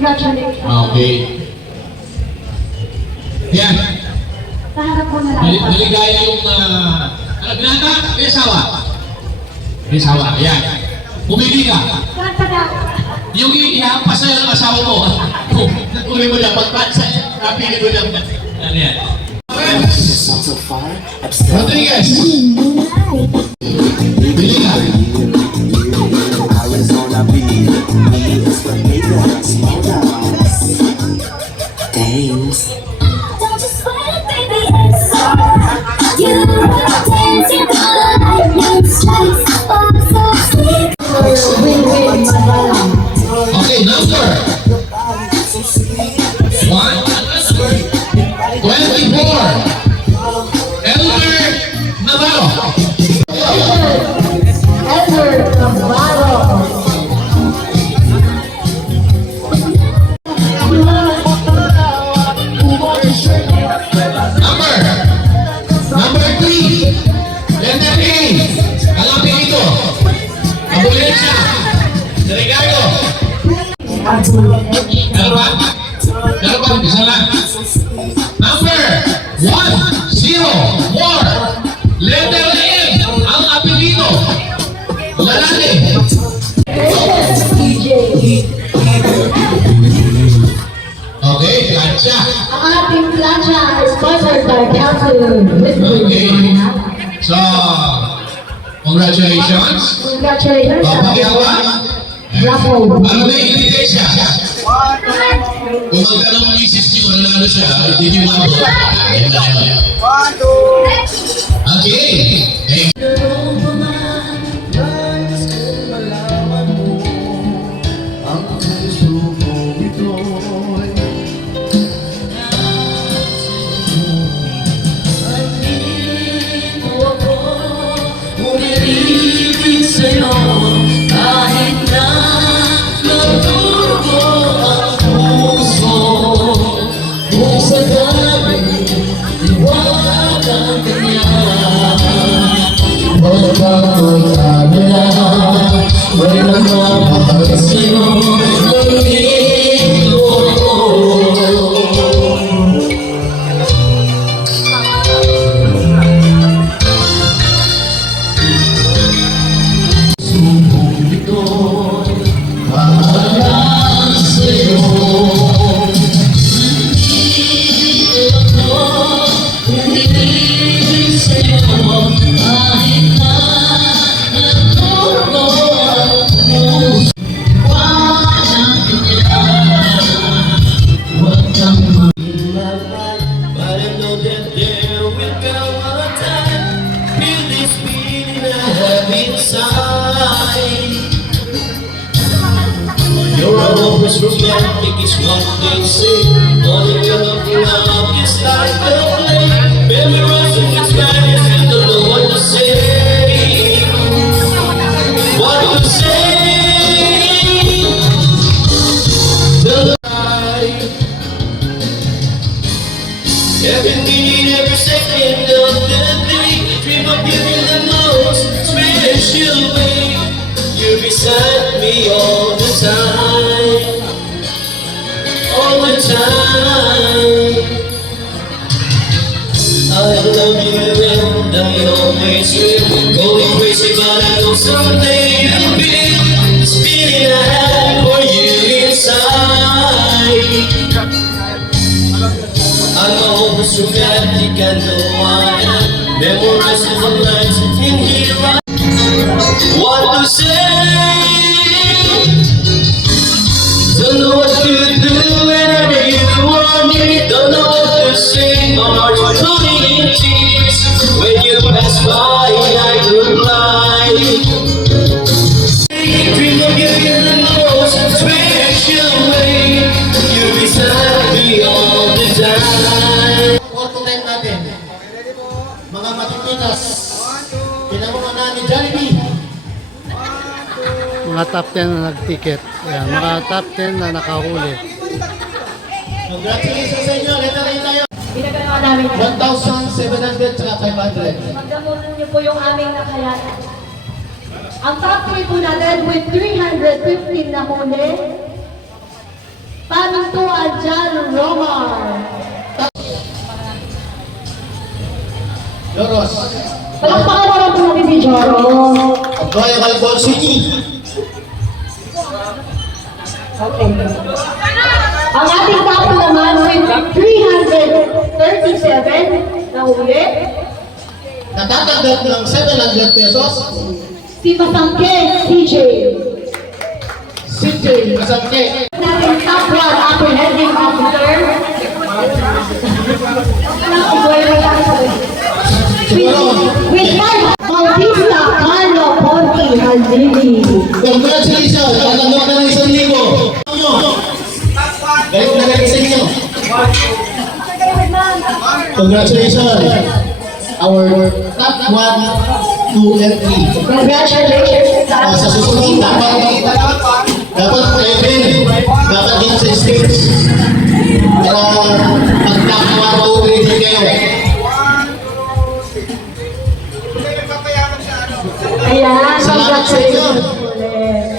Congratulations. Okay. Yan. Paharap mo na lang. Naligaya yung, ano, binata? May asawa? May asawa, yan. Pumili ka. Kanta na. Yung ihampas sa'yo ng asawa mo, uli mo lang, pagpansa, napili mo lang. Ano yan? Rodriguez! Pili ka. Thanks. Okay, number 124. Elmer Navarro. Elmer Navarro. Number 3. Letter A. Kalapin ito. Ambulansya. Ricardo. Dalawa? Isa lang. Number 104. Letter A. Ang apelido. Lalaki. Okay, plancha. Ang ating plancha is sponsored by Council. Okay. So, congratulations. Congratulations. Papakiawan. Bravo. Ano na inibigay siya? Kung magtanong ng misis niyo, nanalo siya, hindi niyo mabot. Okay. You're always romantic is what they say. All the love you have is like a play. Memorizing its values, you don't know what to say. What to say? The light. Every minute, every second of the day, dream of you in the most special way. You're beside me all the time, all the time. I love you and I always will. Going crazy, but I know someday you'll be the feeling I have for you inside. I'm always romantic, I know I am. Memorizing the lines in here. What to say? Don't know what to do whenever you want me. Don't know what to say. My heart's floating in tears. When you pass by, I could lie. Dream of you in the most special way. You're beside me all the time. Quarto time natin. Mga matitikas. Pinamungan namin Jollibee. Mga top 10 na nag-ticket. Yan, mga top 10 na nakahuli. Congratulations sa inyo. Letter A tayo. Ginagawa namin. 1,700 tsaka 500. Magdamunan niyo po yung aming nakayanan. Ang top 3 po natin with 315 na huli. Pamintuan John Romar. Loros. Palakpakan mo lang po natin si Joro. Gaya Calbon City. Okay. Ang ating top naman with 337 na huli. Natatanggap ng 700 pesos. Si Masangke CJ. CJ Masangke. Natin top 1 apprehending officer. With 5 Bautista Carlo Ponti Halili. Congratulations! Tatanggap ka ng 1,000. Galit na galit sa inyo. Congratulations! Our top 1, 2, and 3. Congratulations Sa susunod, dapat level, dapat din sa stage. Para pag-top 1, 2, 3 din kayo. Ayan, Salamat sa inyo. ulit.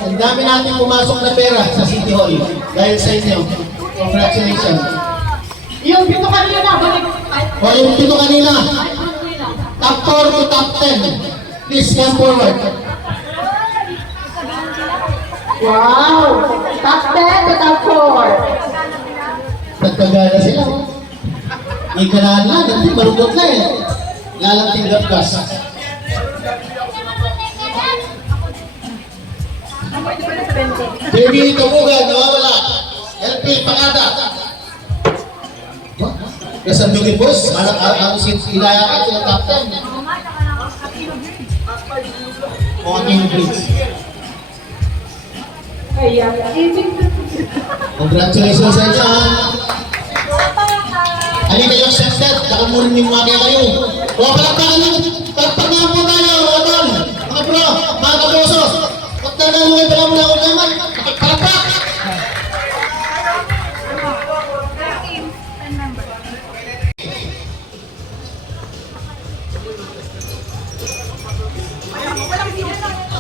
Ang dami natin pumasok na pera sa City Hall dahil sa inyo. Congratulations. Yung pito kanina, balik. O yung pito kanina, top 4 to top 10. Please come forward. Wow! Top 10 to top 4. Nagkagana sila. May ganahan na, hindi marunod na eh. Lalang tinggap gas. Baby Tumugan, nawawala. LP Pangada. Nasa Biggie Boss, anak si Ilaya ka sila top 10. O aking Blitz. Ayan. Congratulations sa inyo ha. Halika kayong set-set, nakamurinig mga kaya kayo. O palagpakan po tayo, Adol. Mga bro, mga kabosos. Pagtagal mo kayo pala muna ako naman. Palagpak!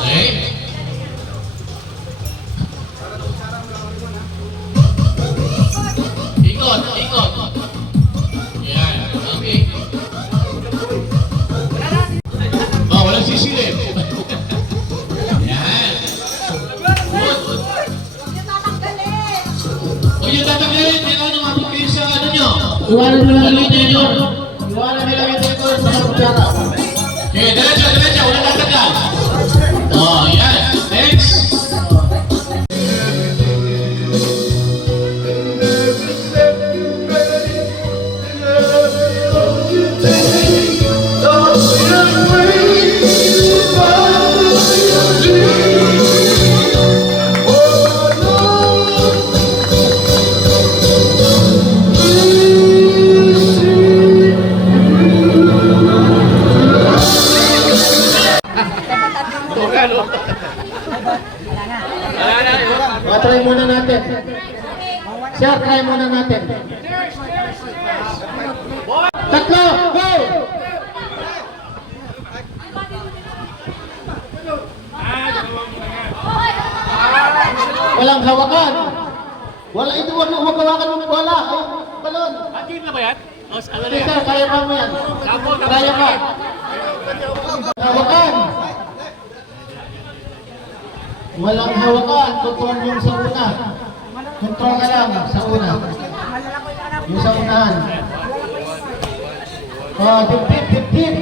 Okay. Ikot, ikot. Yan, okay. Oh, walang sisilip. Yan. Good. O yung tatanggalin, kailangan umabot kayo sa ano nyo. Iwanan mo lang Ano yung yun? Iwanan nila yung tenor sa kutsara. Okay, diretso, diretso. Walang tatanggal. Oh, yan. Next. Try muna natin. Sir, try muna natin. Tatlo, go! Walang hawakan. Wala ito, wala hawakan ng bola. Ay, balon. Game na ba yan? O, ano na Sige, yan? sir, kaya pa mo yan. Kaya pa. Hawakan. Walang hawakan. Kontrol yung sa una. Kontrol ka lang sa una. Yung sa unahan. Oh, dipit, dipit.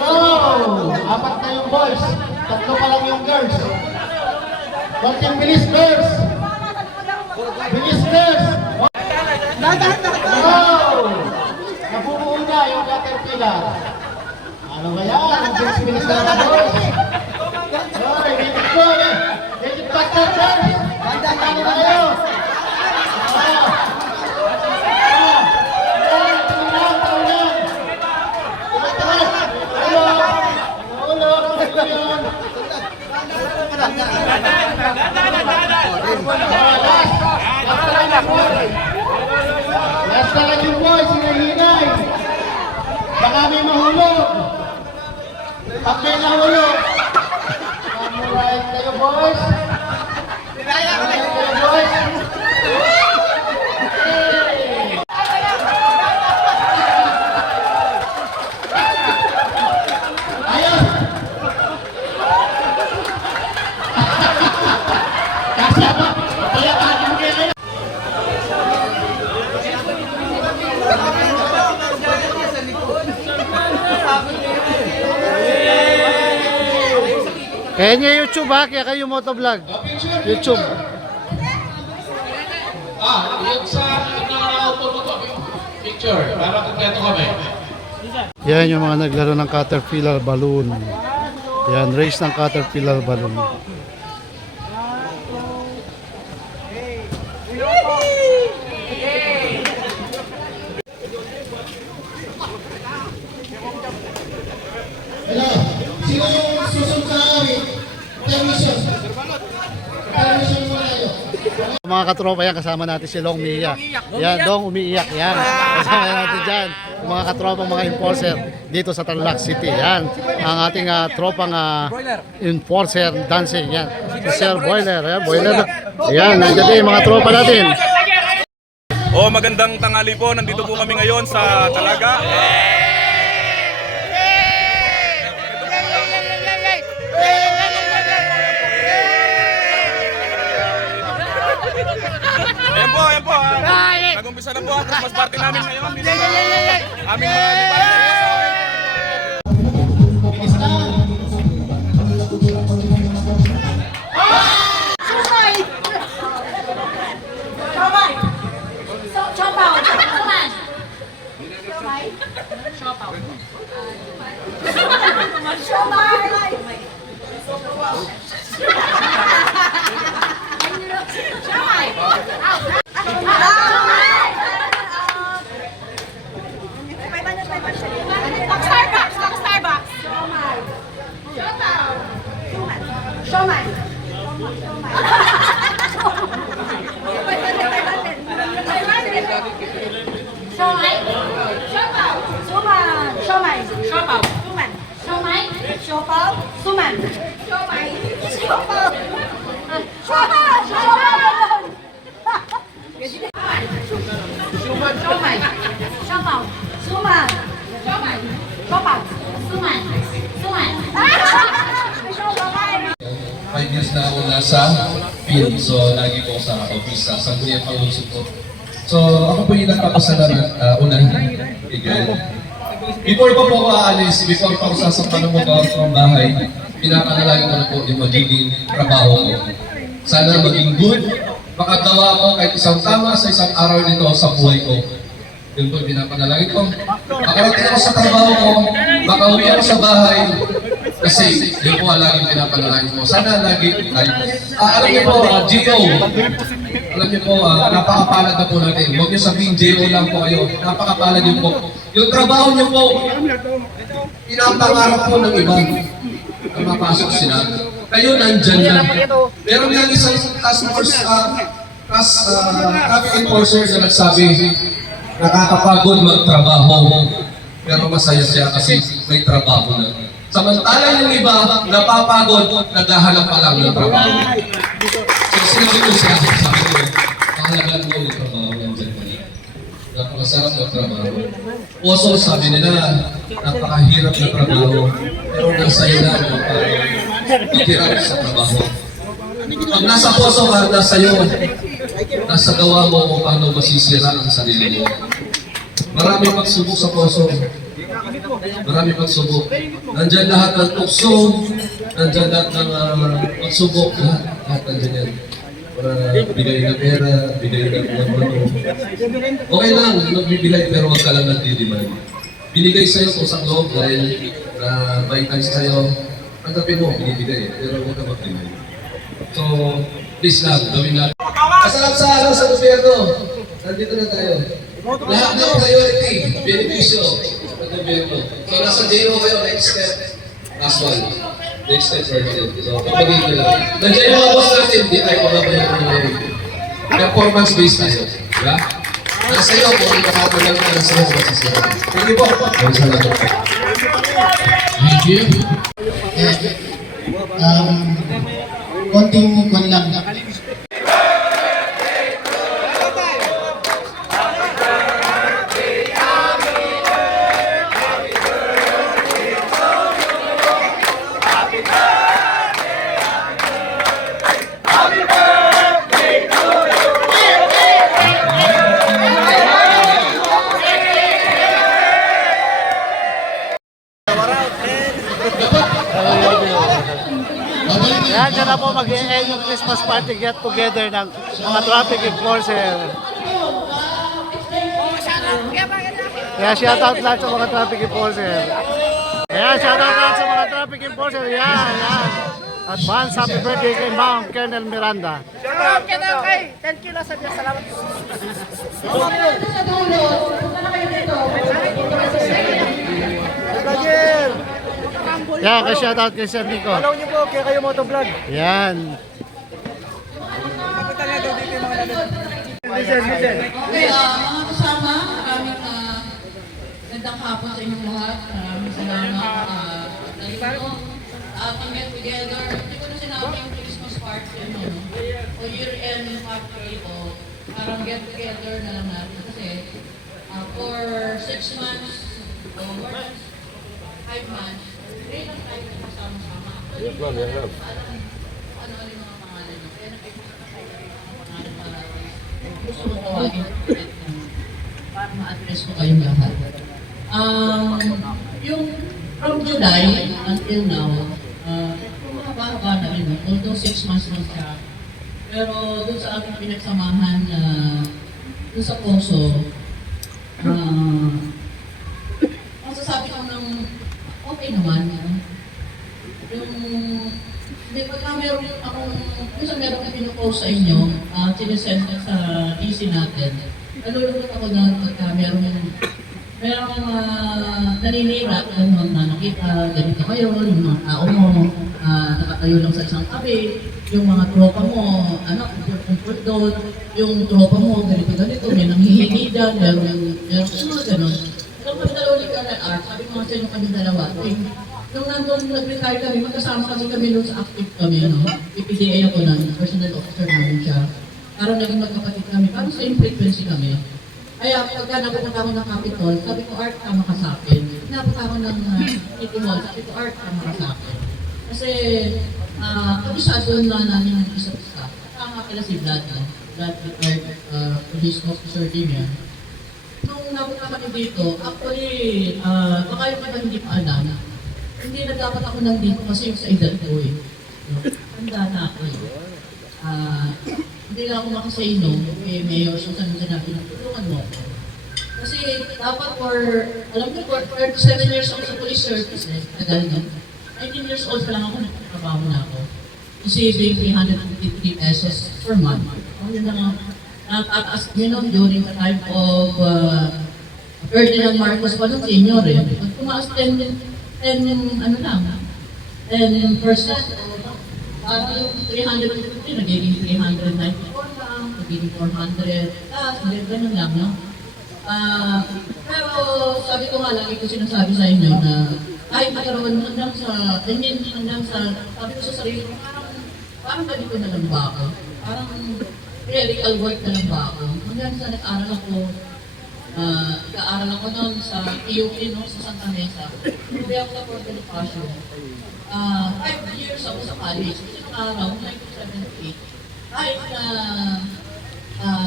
Oh, apat na yung boys. Tatlo pa lang yung girls. Konting bilis, girls. Bilis, girls. Oh, nabubuo na yung caterpillar. Ano ba yan? Ang bilis-bilis na mga boys. Oh, edit ko. Edit faster, girls. Ano tayo? Last na lang yung boys, hinahinay. Baka may mahulog. Pagkay na ulo. Samurai kayo, boys. Samurai kayo, boys. Ayos. Kasi ako, kaya tayo mo kayo. Kaya niya YouTube ha, kaya kayo motovlog. YouTube. Yung sa nakaupo mo to, picture, para kompleto kami. Yan yung mga naglaro ng Caterpillar balloon. Yan, race ng Caterpillar balloon. Hello. Sino yung susunod sa awit? Permission. Permission mo tayo. Mga katropa yan, kasama natin si Long Mia. Yan, Dong umiiyak. Yan, kasama natin dyan. Mga katropang mga enforcer dito sa Tarlac City. Yan, ang ating tropang enforcer dancing. Yan, si Sir Boiler. Yan, Boiler. Yan, nandiyan din yung mga tropa natin. Magandang tanghali po. Nandito po kami ngayon sa Talaga. Ayan po. Nag-umpisa na po ang Christmas party namin ngayon. Aming Five years na ako nasa field, so lagi po sa office sa Sangguniang Pangulusog po. So ako po yung nagpapasalamat unahin. Before pa po ako aalis, before pa ako sasampan ng mga ng bahay, pinapanalangin ko na po yung magiging trabaho ko. Sana maging good, makagawa ko kahit isang tama sa isang araw nito sa buhay ko. Yun po yung pinapanalangin ko. Makarating ako sa trabaho ko, makauwi ako sa bahay, kasi yun po ang laging pinapanalangin ko. Sana lagi tayo. Alam niyo po, Gio, alam niyo po, napakapalad na po natin. Huwag niyo sabihin Gio lang po kayo. Napakapalad niyo po. Yung trabaho niyo po, pinapangarap po ng iba na mapasok sila. Kayo nandyan na. Meron nga isang task force, traffic enforcer na nagsabi, nakakapagod magtrabaho, pero masaya siya kasi may trabaho na. Samantala yung iba, napapagod, naghahanap pa lang ng trabaho. So sinabi ko siya, sabi ko, mahalagan mo yung trabaho yan dyan. Napakasarap ng trabaho. Also, sabi nila, napakahirap na trabaho, pero nasa ila mo itirap sa trabaho. Pag nasa puso ka, nasa iyo, nasa gawa mo kung paano masisira ang sarili mo. Marami pagsubok sa puso. Marami pagsubok. Nandyan lahat ng tukso, nandyan lahat ng pagsubok, lahat nandyan yan. Para bigay ng pera, bigay ng ano. Okay lang, nagbibigay pero huwag ka lang nagdidemand. Binigay sa'yo kung sa loob dahil may times sa'yo, ang tabi mo, binibigay, pero huwag ka magbigay. So, please lang, gawin natin. Kasarap sa araw sa gobyerno, nandito na tayo. Lahat ng priority, benepisyo ng gobyerno. So, nasa JO kayo, next step, last one. Next step right there. So, kapagin ko lang. Nandiyan yung mga boss natin, hindi tayo pagabayan ng mga performance-based tayo. Diba? Nasa iyo, kung nakapagalang ka, nasa iyo, masasira. Thank you po. Salamat po. you. Konting kwan lang. Yan, dyan na po mag-end yung Christmas party get together ng mga traffic enforcer. Kaya shoutout lahat sa mga traffic enforcer. Kaya shoutout lahat sa mga traffic enforcer. Yan, yan. Advance happy birthday kay Ma'am Colonel Miranda. Thank you lang sa Diyos. Salamat. Sa dulo, punta na kayo dito. Yan, kaya shoutout kay Sir Nico. Follow niyo po, kaya kayo motovlog. Yan. Listen. Okay, mga kasama, maraming gandang hapon sa inyong lahat. Maraming salamat dahil sa ating get together. Hindi ko na sinabi yung Christmas party, o year-end party, o parang get together na lang natin. Kasi for 6 months, o more than 5 months, hindi lang tayo kasama-sama. Yes, ma'am, yes, ma'am. Ano yung mga pangalan nyo? Kaya nakikita tayo ng mga pangalan para gusto ko tawagin para ma-address ko kayong lahat. Yung from July until now, mahaba-haba na rin, although 6 months lang siya. Pero doon sa ating pinagsamahan doon sa Poso, masasabi ko ng okay naman. Hindi pagka meron akong, minsan meron akong pinupost sa inyo, sinesend ko sa EC natin. Nalulungkot ako na pagka meron naninira, gano'n na nakita, ganito kayo, yung mga tao mo, nakatayo lang sa isang tabi, yung mga tropa mo, kumpul doon, yung tropa mo, ganito, may nanghihingi dyan, meron gano'n. Nung magdalawali ka na art, sabi ko nga sa inyo kami dalawa, nung nandun nag-retire kami, magkasama kasi kami nung sa active kami, PPDA ako na, personal officer namin siya. Parang naging magkapatid kami, parang same frequency kami. Kaya pagka napunta ako ng Capitol, sabi ko, Art, tama ka sa akin. Napunta ako ng City Hall, sabi ko, Art, tama ka sa akin. Kasi, kabisado na namin ng isa't isa. Tama pala si Vlad, Vlad retired police officer din yan. Nung napunta kami dito, actually, baka yung iba hindi pa alam, hindi na dapat ako nandito kasi yung sa edad ko eh. Tanda na ako eh. Hindi na ako makasayno kay Mayor Susan na sinabi na tulungan mo ako. Kasi dapat alam ko, for 37 years ako sa police service eh, tagal na. 19 years old pa lang ako, nagtatrabaho na ako. Receiving 353 pesos per month. Yun na nga, natataas during the time of Ferdinand Marcos pa nung senior eh. Pag tumaas 10%, parang yung 350, nagiging 394 lang, nagiging 400, ganun lang, no? Pero sabi ko nga, lagi ko sinasabi sa inyo na kahit magkaroon hanggang sa, sabi ko sa sarili ko, parang ganito na lang ba ako? Parang clerical work na lang ba ako? Hanggang sa nag-aaral ako, nag-aaral ako noon sa PUP, sa Santa Mesa. Hindi ako sa Port Bonifacio. 5 years ako sa college. Kasi nung araw, 1978, kahit na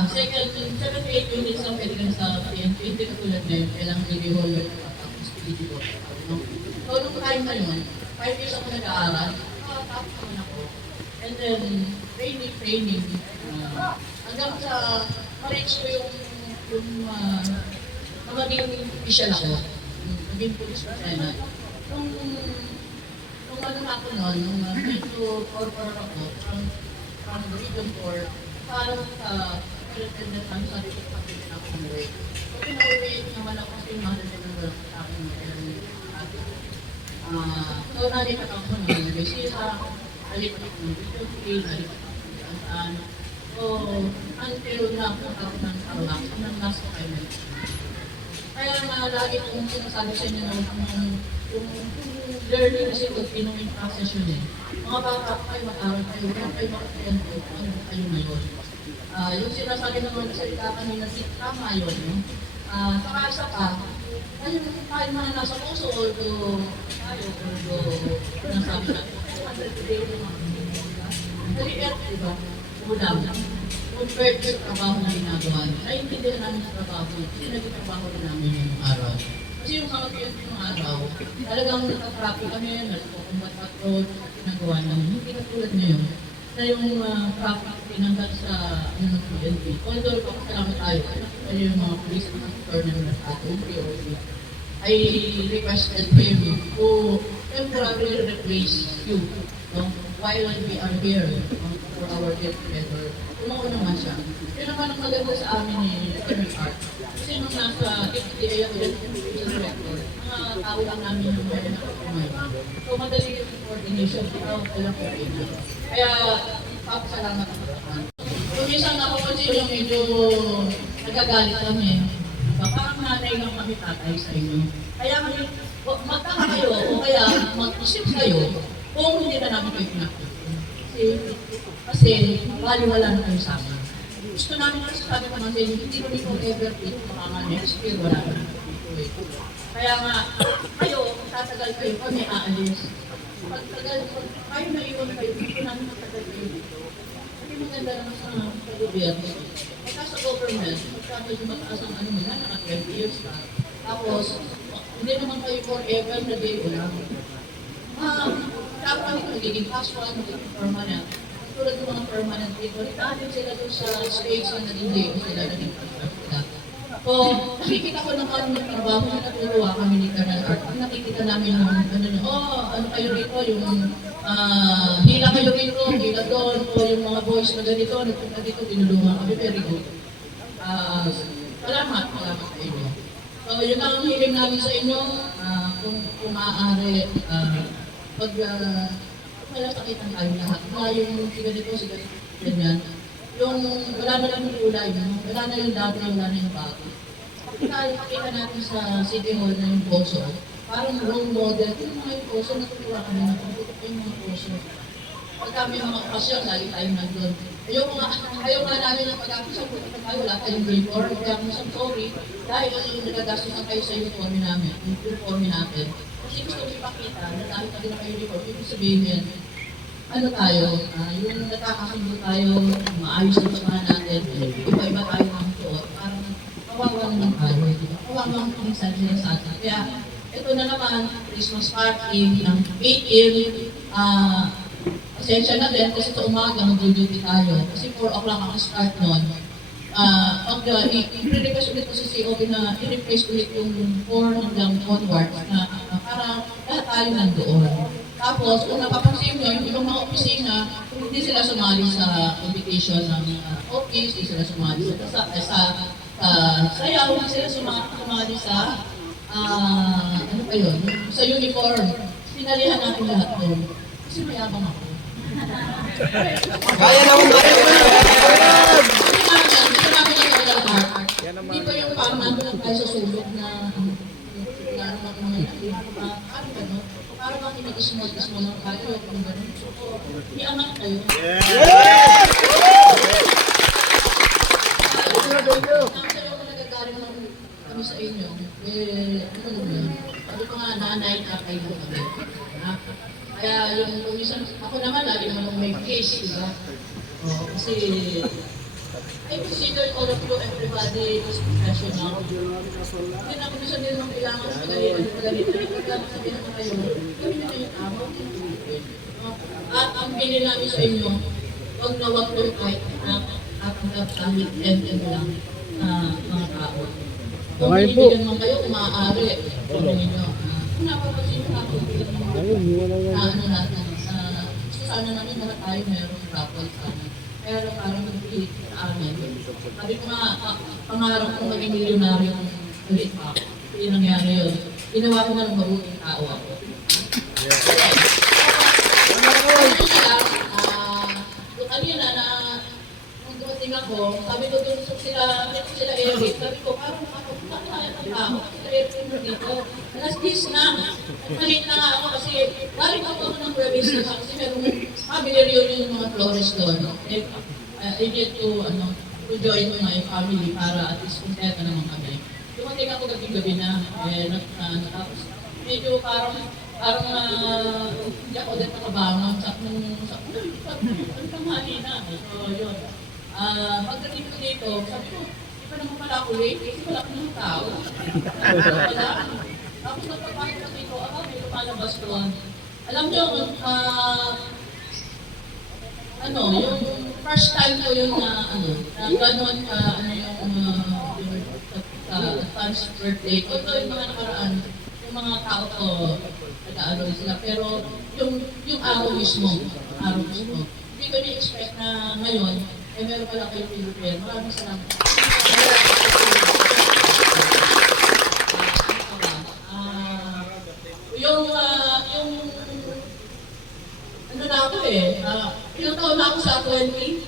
78 units lang pwede ka na sa PNP, hindi ka tulad na yun, kailangan i-rehold yung tapos PDG ko. So, nung time na yun, 5 years ako nag-aaral, nakatapos naman ako. And then, training. Hanggang sa, ma-reach ko yung maging official ako, maging police lieutenant. Nung ano ako noon, nung medyo corporal ako, from Region 4, parang sa President ang sabi ko kapit na ako umuwi. So, pinauwi naman ako kasi yung mahal na wala ko sa akin ng so, nalipat ako ng Nagay-Sira, nalipat ako ng Region 3, nalipat ako ng Diantaan. So, until na ako ng Tarlac, ng last time. Kaya nga lagi kong sinasabi sa inyo na yung learning kasi ito, pinong process yun eh. Mga bata kayo, mag-aral kayo, huwag kayo makakayento, ano ba kayo ngayon. Yung sinasabi naman sa salita kanina, tama yun. Saka isa pa, tayo mga nasa puso, although tayo, nasabi natin, 100 day yung mga nag-i-earth, diba? Ulam. Compared sa trabaho na ginagawa niyo, naiintindihan namin sa trabaho, kasi nag-trabaho rin namin yung araw. Kasi yung mga client ng araw, talagang natatrapik kami, nagpukumbat patrol, ginagawa namin. Hindi katulad ngayon, na yung traffic tinanggal sa PNP. Although, papasalamat tayo, kasi yung mga police officer na ating POV, I requested him to temporarily replace you, no? While we are here for our get together. Umuo naman siya. Yun naman ang maganda sa amin ni Lieutenant Art. Kasi nung nasa DPA ako yung director, mga tao lang namin yung mga nakakumay. So madali yung coordination, walang coordination. Kaya papasalamat ako. Kung minsan ako kasi yung medyo nagagalit kami, parang nanay lang kami tatay sa inyo. Kaya magtaka kayo o kaya mag-isip kayo kung hindi na namin kayo pinakita. Kasi wala na kayo sa amin. Gusto namin kasi sabi ko naman sa inyo, hindi kami kung ever fit, baka nga next year wala na. Kaya nga, kayo, tatagal kayo, kami aalis. Pagtagal, kayo na iwan kayo, hindi namin matagal kayo. Kasi maganda naman sa gobyerno. Pagka sa government, pagka medyo mataas ang ano nila, naka 20 years na. Tapos, hindi naman kayo forever na day ulang. Kaya kami magiging casual, magiging permanent. Tulad ng mga permanent people, nag-aadin sila doon sa space na naging day sila, naging permanent sila. So, nakikita ko naman yung trabaho na naturuwa kami ni Colonel Art. Nakikita namin yung ano kayo rito, yung hila kayo rito, hila doon, o yung mga boys na ganito, nagpunta dito, tinulungan kami, very good. Salamat sa inyo. So, yun ang hiling namin sa inyo, kung maaari, pag wala sakitan tayo lahat, yung si ganito, ganyan. Yung wala na lang yung ulay, wala na yung dati, wala na yung bago. Pakita natin sa City Hall na yung poso, parang role model, yung mga yung poso, natutuwa kami na pagkutok yung mga poso. Pagka may mga okasyon, lagi tayo nandun. Ayaw nga namin ng pag-akusap, kung tayo wala tayong uniform, kaya kung isang sorry, dahil yung nagagastos na kayo sa uniform namin, yung uniform natin. Kasi gusto ko ipakita na dahil tayo na kayo uniform, ibig sabihin, ano tayo, yung nakakasundo tayo, maayos na sa natin, iba-iba tayo ng suot, parang kawawa naman tayo, kawawa ang minsan sila sa atin. Kaya, ito na naman, Christmas party ng 8 pasensya na din kasi sa umaga mag-duty tayo. Kasi 4 o'clock ang start nun. Pag i-request ulit ko sa COP na i-replace ulit yung 4 hanggang onwards na para lahat tayo nandoon. Tapos, kung napapansin nyo, yung ibang mga opisina, hindi sila sumali sa invitation ng office, hindi sila sumali sa sayaw, hindi sila sumali sa ano pa yun, sa uniform. Sinalihan natin lahat doon. Kasi mayabang ako. Kaya naman ba? Hindi ba yung parang nandun lang tayo sa sulok na parang bang kinag-small lang tayo kung gano'n. Iangat kayo. Nakasayaw ko nagagaling lang kami sa inyo. Ano naman? Sabi ko nga, nanay ka kayo kami. Kaya yung minsan, ako naman lagi naman ako may case, di ba? Kasi I consider all of you, everybody is professional. Hindi na ako minsan din nung kailangan sa pagalitan. Kailangan sabihin naman kayo, gawin na yung tama. At ang bilin namin sa inyo, huwag na huwag yung kahit at sa weekend lang mga tao. Kung binibigyan mo kayo, kung maaari, kung ninyo. Kung napapansin mo ako, ano natin, sana namin lahat tayo mayroong raffle sana. Pero parang nagpilit sa amin. Sabi ko nga, pangarap kong maging milyonaryo ulit pa ako. Hindi nangyari yun. Ginawa ko na ng mabuting tao ako. Kanina na, nung dumating ako, ko, sabi ko doon sila Eric, sabi ko, parang nakakapunta ng tao, sila Eric dito. Alas 10 na, malit na nga ako kasi galing ako ng province na kasi merong family reunion yung mga Flores doon. I need to join my family para at least kumpeta naman kami. Dumating ako gabi-gabi na, tapos medyo parang hindi ako din nakabangon sa tanghali na. So, yun. Pagdating ko dito, sabi ko, di pa naman pala ako late, kasi wala ko ng tao. Tapos nagpapakit ko dito, may lumalabas doon. Alam niyo, yung first time ko yung gano'n advance birthday ko. Ito yung mga nakaraan, yung mga tao ko, nag-aalo sila. Pero yung araw mismo, hindi ko ni-expect na ngayon, meron pala kayo pinupir. Maraming salamat. Na ako ilang taon na ako sa 20?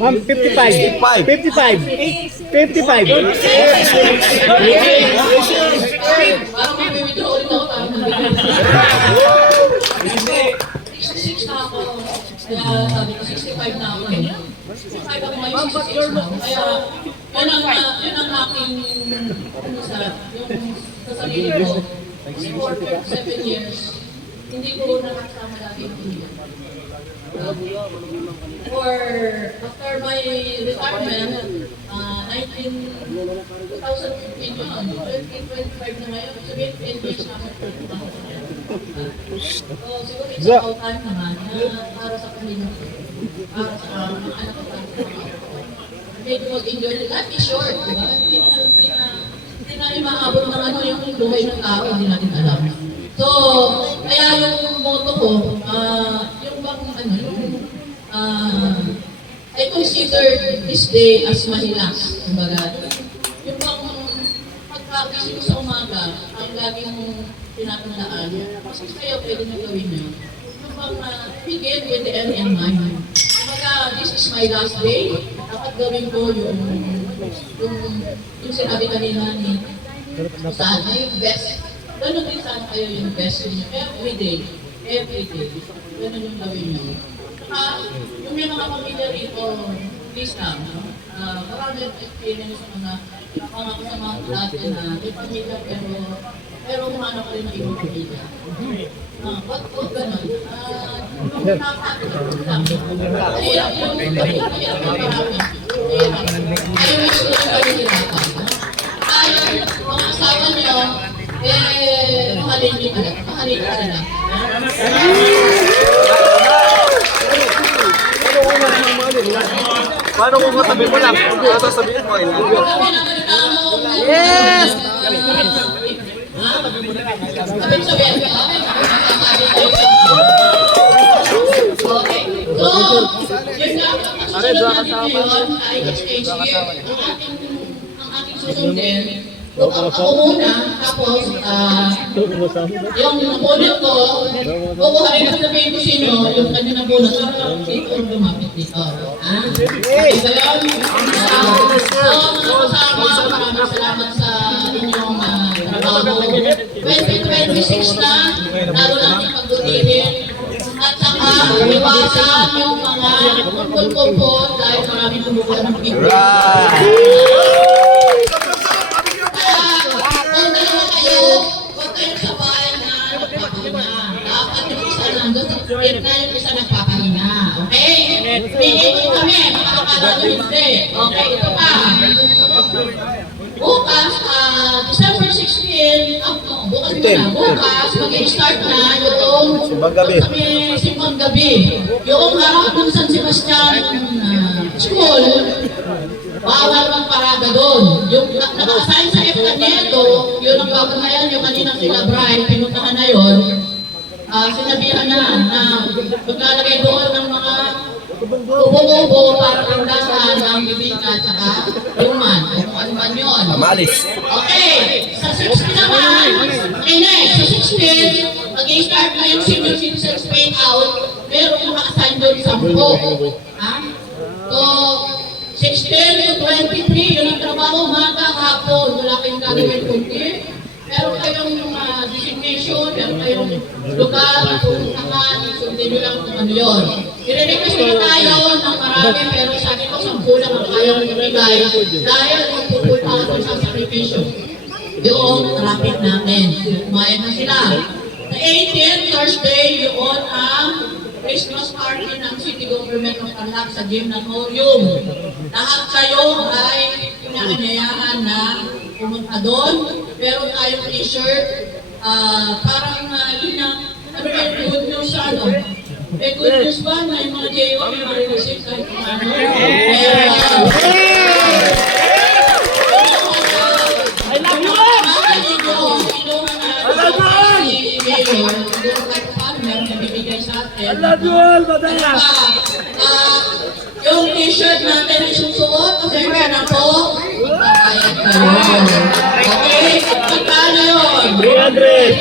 Ma'am, 55. 55. 55. Parang may withdraw ulit ako tayo. 66 na ako. Kaya sabi ko, 65 na ako. 65 ako ngayon, 66 na ako. Kaya yun ang aking yung sa sarili ko. Kasi for 7 years, hindi ko nakasama lagi yung pamilya. After my retirement, 2015 yun, 2025 na ngayon, sabihin 10 years na ako. So, siguro it's about time naman na para sa pamilya ko, para sa mga anak ko, medyo mag-enjoy. Life is short, diba? Hindi na imaabot ng yung buhay ng tao, hindi natin alam. So, kaya yung motto ko, yung bang I consider this day as mahilas. Kumbaga, yung bang pagkagising ko sa umaga, ang laging tinatandaan, kasi kayo pwede nyo gawin nyo. Yung bang begin with the end in mind. Kumbaga, this is my last day. Dapat gawin ko yung sinabi kanina ni sana yung best. Ganun din sana kayo yung best niyo. Every day. Ganun yung gawin nyo. Saka, yung may mga pamilya rito, please lang, marami yung experience na nakapangako sa mga dati na may pamilya pero umano ko rin ng ibang pamilya. What ganun? Nakakapit lang. Kaya yung marami. Ayaw wish ko yung pamilirapan. Ayaw mga asawa niyo, mahalin sila. Paano kung katabi mo lang? Kung sasabihin mo, I love you. Yes! Okay. So, yun nga, susunod natin ngayon ay exchange gift. Ang ating susundin, ako muna, tapos yung napunit ko, kukuhain ko sabihin ko sa inyo, yung kanya napunit, dito lumapit dito. Okay ba yun? So, mga kasama, maraming salamat sa inyong trabaho. 2026 na, lalo natin pagbutihin. At saka, iwasan yung mga kumpul-kumpul dahil maraming tumukuha ng video. Kung dalawa kayo, huwag kayong sabay na nagpapahinga. Dapat yung isa nandun sa gitna, yung isa nagpapahinga. Okay? Piliin mo kami, makakakala hindi. Okay, ito pa. Bukas, December 16, bukas muna, bukas, mag-start na yung Simbang Gabi. Yung araw ng San Sebastian School, bawal magparada doon. Yung naka-assign sa F-Canieto, yun ang gagamayan, yung kaninang sila Brian, pinuntahan na yun. Sinabihan na maglalagay doon ng mga ubo-ubo para pagdasan ng bibingka at saka human. Kung ano man yun. Amalis. Okay, sa 16 naman, sa 16, mag-i-start na yung senior citizens pay out, merong naka-assign doon 10. So, 6:10 to 23, yun ang trabaho, umaga, hapon, wala kayong gagawin kundi. Meron kayong designation, meron kayong lugar na pupuntahan, sundin nyo lang kung ano yun. I-request nyo tayo ng marami, pero sabi ko, 10 lang ang kaya ng ibigay dahil magpupunta ako sa sakripisyo. Yung traffic natin, kumain na sila. Sa 18th Thursday, yun ang Christmas party ng City Government of Tarlac sa Gymnatorium. Lahat kayo ay inaanyayahan na pumunta doon. Meron tayong t-shirt, parang yun na, ano ba yung good news sa ano? May good news ba na yung mga JO yung marinisip kahit kung ano? I love you all! I love you all, Badaya! Yung t-shirt natin ay susuot, kasi na po, magpapayag kayo. Okay? Magkano yun? 300!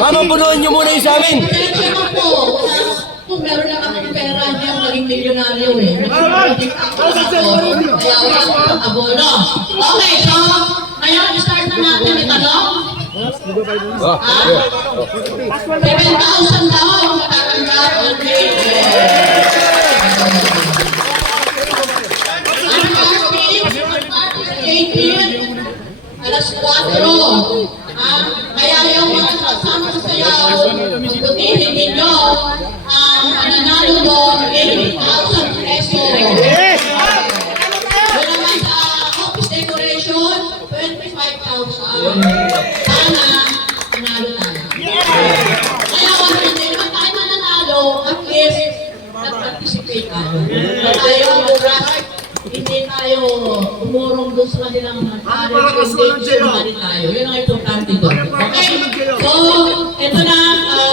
Mama, punuan niyo muna yung sa amin. Pasensya na po. Kung meron lang akong pera, hindi ako naging milyonaryo eh. Naging ako, kaya wala akong abono. Okay, so, ngayon, start na natin itanong. 7,000 daw ang matatanggap. Okay. Ang party sa 18, alas 4. Kaya yung mga kasama sa sayaw, pagputihin ninyo, ang mananalo doon, 80,000 pesos. Doon naman sa office decoration, 25,000. Sana, nanalo tayo. Kaya kung hindi naman tayo nanalo, at least, nag-participate tayo. Tayo, hindi tayo umurong doon sa kanilang challenge, hindi sumali tayo. Yun ang importante doon. Okay? So, ito na,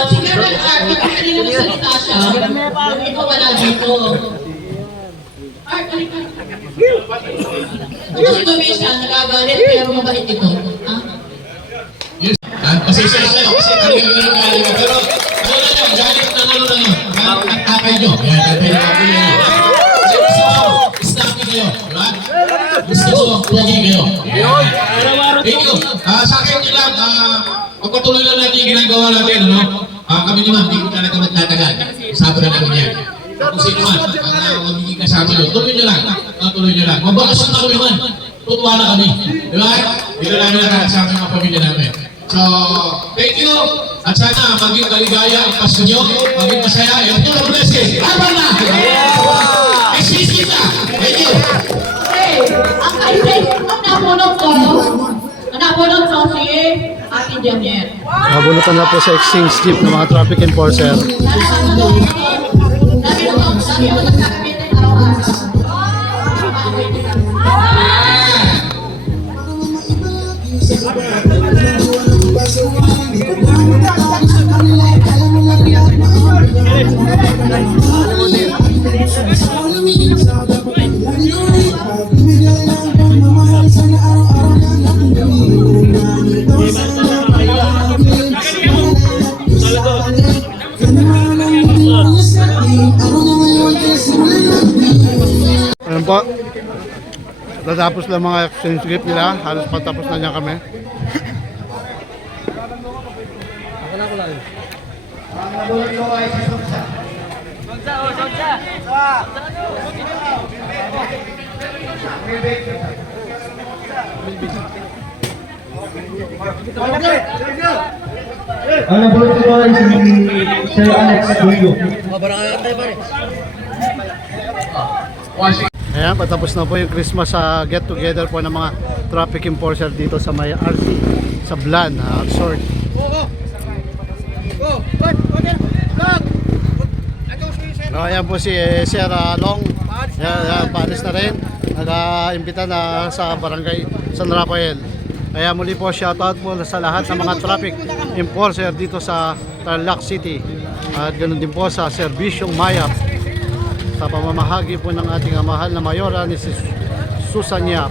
si Colonel Art, kapag kanina nagsalita siya, yung iba wala dito. Art, halika. Ano si Dumisa, nagagalit pero mabait ito? Ha? Yes. Pasensya na kayo kasi kami meron galing. Pero ano na nyo, galing na ano na nyo. Ang tatay nyo. Yan, tatay nyo. Kasi gusto ko, snappy kayo. Diba? Gusto ko, pogi kayo. Thank you. Sa akin nyo lang, pagpatuloy lang natin yung ginagawa natin. Ano? Kami naman, hindi ko talaga magtatagal. Sabi na namin yan. Kung sino man, ang magiging kasama nyo, tuloy nyo lang. Tuloy nyo lang. Mabakas yung kami man. Tutuwa na kami. Diba? Dito namin nakasama yung mga pamilya namin. So, thank you. At sana maging maligaya ang Pasko nyo. Maging masaya. Yung puro blessing. Laban na! Exist kita! Thank you. Okay. Ang kaibigan ang napunod ko si Ate Janet. Nabunutan na po sa exchange jeep ng mga traffic enforcer. Ayan po. Tatapos lang mga exchange gift nila. Halos patapos na niya kami. Ang nabulot ko ay si Sir Alex Julio. Ayan, patapos na po yung Christmas get together po ng mga traffic enforcer dito sa may RC sa Blan Resort. No, ayan po si Sir Long. Yan, paalis na rin. Nag-imbita na sa barangay San Rafael. Kaya muli po shoutout po sa lahat ng mga traffic enforcer dito sa Tarlac City. At ganoon din po sa Serbisyong Mayap sa pamamahagi po ng ating mahal na mayora ni si Susan Yap.